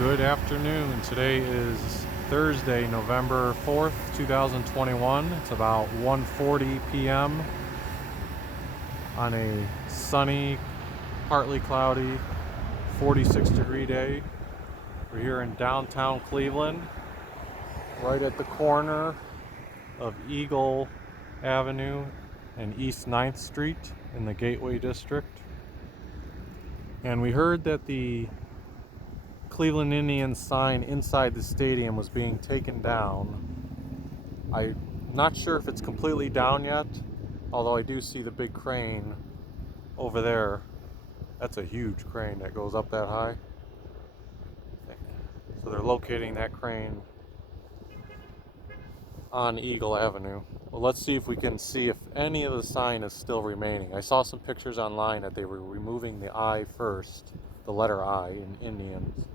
Good afternoon. Today is Thursday, November 4th, 2021. It's about 1:40 p.m. on a sunny, partly cloudy, 46-degree day. We're here in downtown Cleveland, right at the corner of Eagle Avenue and East 9th Street in the Gateway District. And we heard that the Cleveland Indians sign inside the stadium was being taken down. I'm not sure if it's completely down yet, although I do see the big crane over there. That's a huge crane that goes up that high. So they're locating that crane on Eagle Avenue. Well, let's see if we can see if any of the sign is still remaining. I saw some pictures online that they were removing the I first, the letter I in Indians.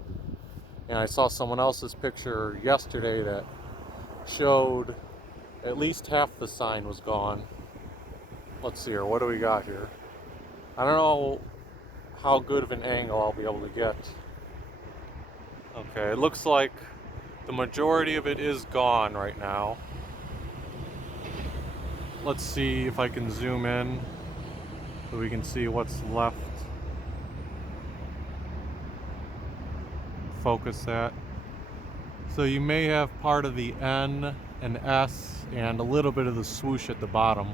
And I saw someone else's picture yesterday that showed at least half the sign was gone. Let's see here, what do we got here? I don't know how good of an angle I'll be able to get. Okay, it looks like the majority of it is gone right now. Let's see if I can zoom in so we can see what's left. Focus that. So you may have part of the N and S and a little bit of the swoosh at the bottom.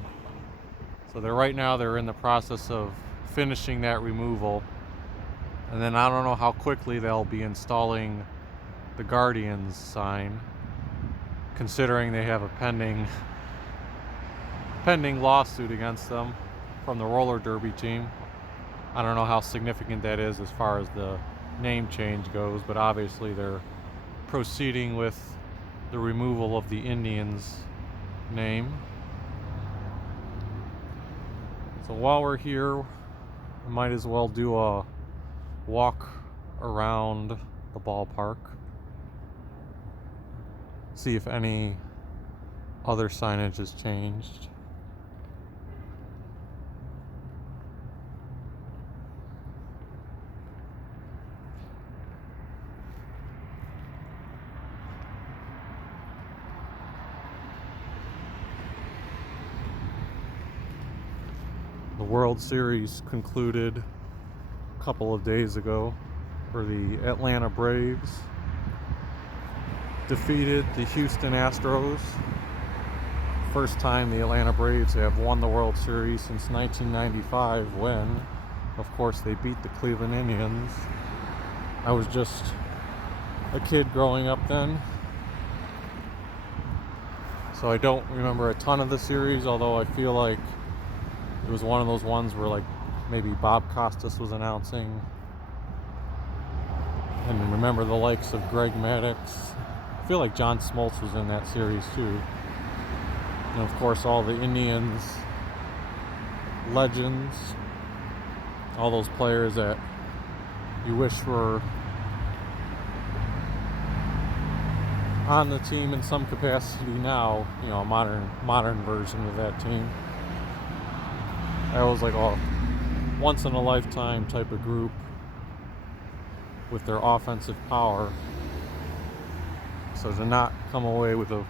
So right now they're in the process of finishing that removal. And then I don't know how quickly they'll be installing the Guardians sign, considering they have a pending lawsuit against them from the roller derby team. I don't know how significant that is as far as the name change goes, but obviously they're proceeding with the removal of the Indians name. So while we're here, we might as well do a walk around the ballpark, see if any other signage has changed. The World Series concluded a couple of days ago, where the Atlanta Braves defeated the Houston Astros. First time the Atlanta Braves have won the World Series since 1995, when, of course, they beat the Cleveland Indians. I was just a kid growing up then, so I don't remember a ton of the series, although I feel like it was one of those ones where, like, maybe Bob Costas was announcing. And remember the likes of Greg Maddux. I feel like John Smoltz was in that series too. And of course all the Indians legends, all those players that you wish were on the team in some capacity now, you know, a modern version of that team. That was like a once in a lifetime type of group with their offensive power. So to not come away with a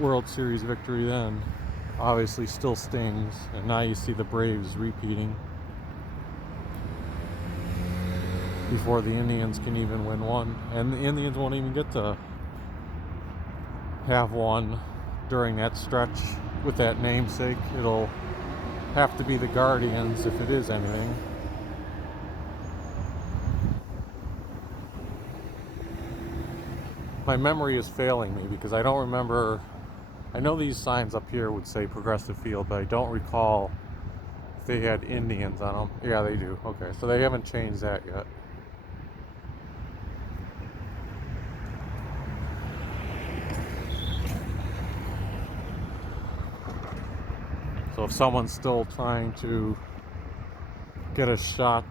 World Series victory then obviously still stings, and now you see the Braves repeating before the Indians can even win one, and the Indians won't even get to have one during that stretch with that namesake. It'll have to be the Guardians if it is anything. My memory is failing me because I don't remember. I know these signs up here would say Progressive Field, but I don't recall if they had Indians on them. Yeah, they do. Okay, so they haven't changed that yet. So if someone's still trying to get a shot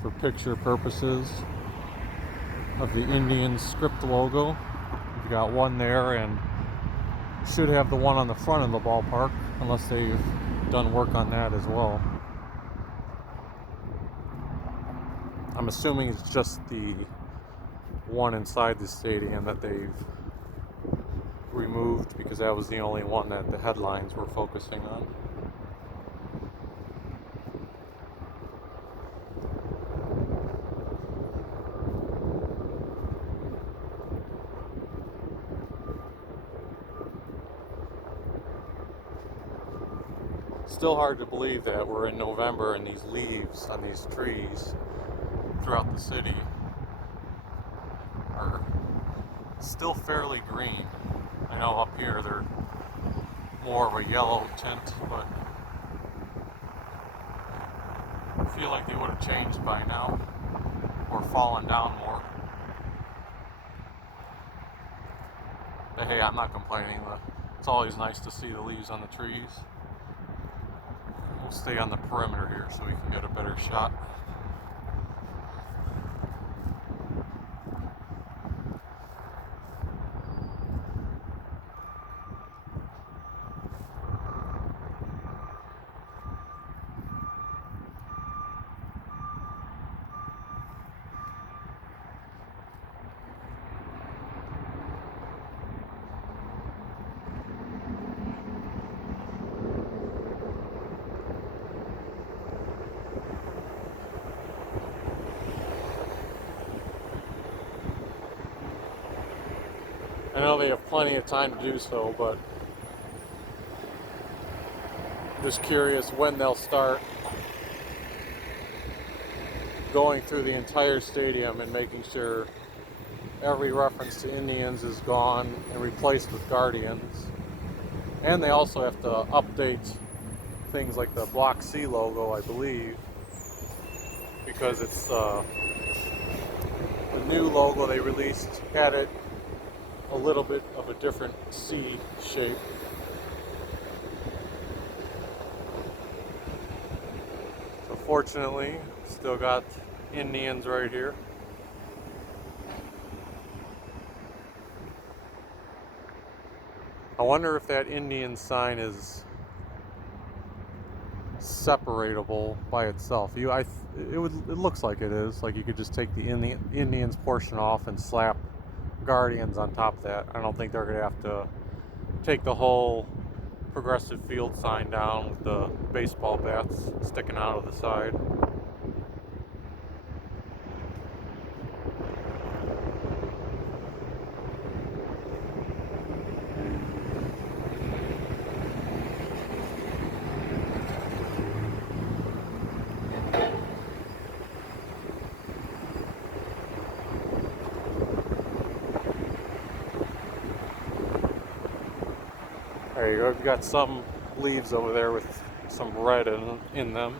for picture purposes of the Indian script logo, you got one there, and should have the one on the front of the ballpark, unless they've done work on that as well. I'm assuming it's just the one inside the stadium that they've removed, because that was the only one that the headlines were focusing on. Still hard to believe that we're in November and these leaves on these trees throughout the city are still fairly green. I know up here they're more of a yellow tint, but I feel like they would have changed by now or fallen down more. But hey, I'm not complaining. It's always nice to see the leaves on the trees. We'll stay on the perimeter here so we can get a better shot. I know they have plenty of time to do so, but I'm just curious when they'll start going through the entire stadium and making sure every reference to Indians is gone and replaced with Guardians. And they also have to update things like the Block C logo, I believe, because it's the new logo they released had it a little bit of a different C shape. So fortunately, still got Indians right here. I wonder if that Indian sign is separatable by itself. It looks like it is. Like you could just take the Indians portion off and slap Guardians on top of that. I don't think they're going to have to take the whole Progressive Field sign down with the baseball bats sticking out of the side. There you go. You've got some leaves over there with some red in them.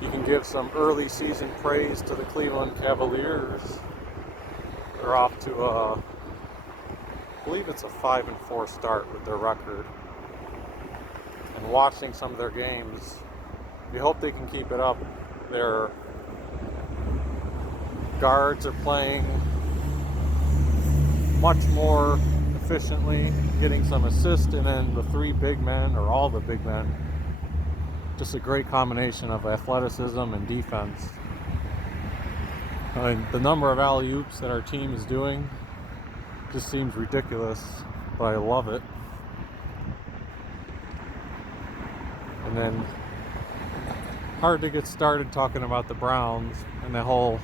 You can give some early season praise to the Cleveland Cavaliers. They're off to I believe it's a 5-4 start with their record. And watching some of their games, we hope they can keep it up. Their guards are playing much more efficiently, getting some assists, and then the three big men, or all the big men, just a great combination of athleticism and defense. I mean, the number of alley-oops that our team is doing just seems ridiculous, but I love it. And then hard to get started talking about the Browns and the whole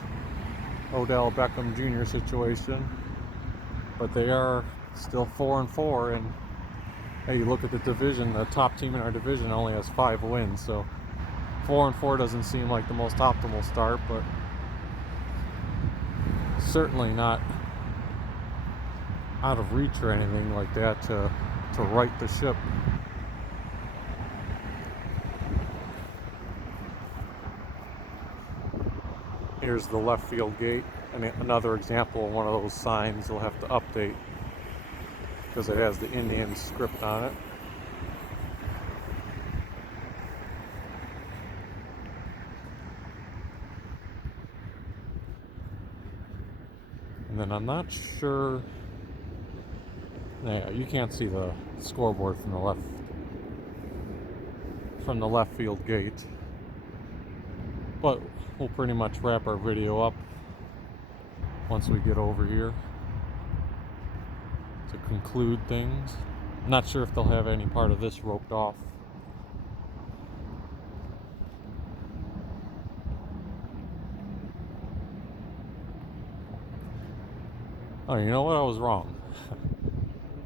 Odell Beckham Jr. situation, but they are still 4-4, and hey, you look at the division, the top team in our division only has 5 wins, so 4-4 doesn't seem like the most optimal start, but certainly not out of reach or anything like that to right the ship. Here's the left field gate, and another example of one of those signs they'll have to update because it has the Indian script on it. And then I'm not sure, yeah, you can't see the scoreboard from the left field gate. But we'll pretty much wrap our video up once we get over here to conclude things. Not sure if they'll have any part of this roped off. Oh, you know what? I was wrong.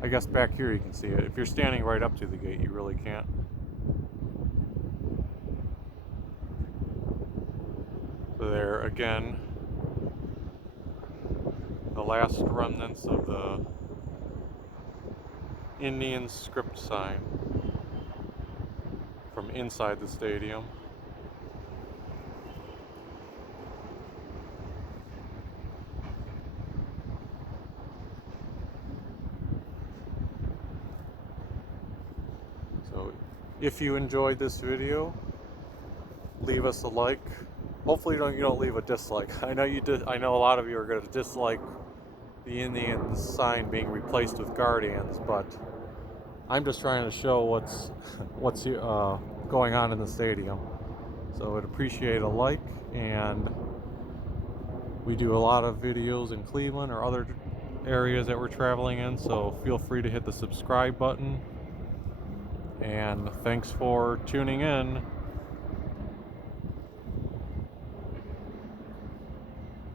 I guess back here you can see it. If you're standing right up to the gate, you really can't. So there, again, the last remnants of the Indian script sign from inside the stadium. So if you enjoyed this video, leave us a like. Hopefully you don't leave a dislike. I know you did. I know a lot of you are going to dislike the Indian sign being replaced with Guardians, but I'm just trying to show what's going on in the stadium. So I'd appreciate a like, and we do a lot of videos in Cleveland or other areas that we're traveling in, so feel free to hit the subscribe button. And thanks for tuning in.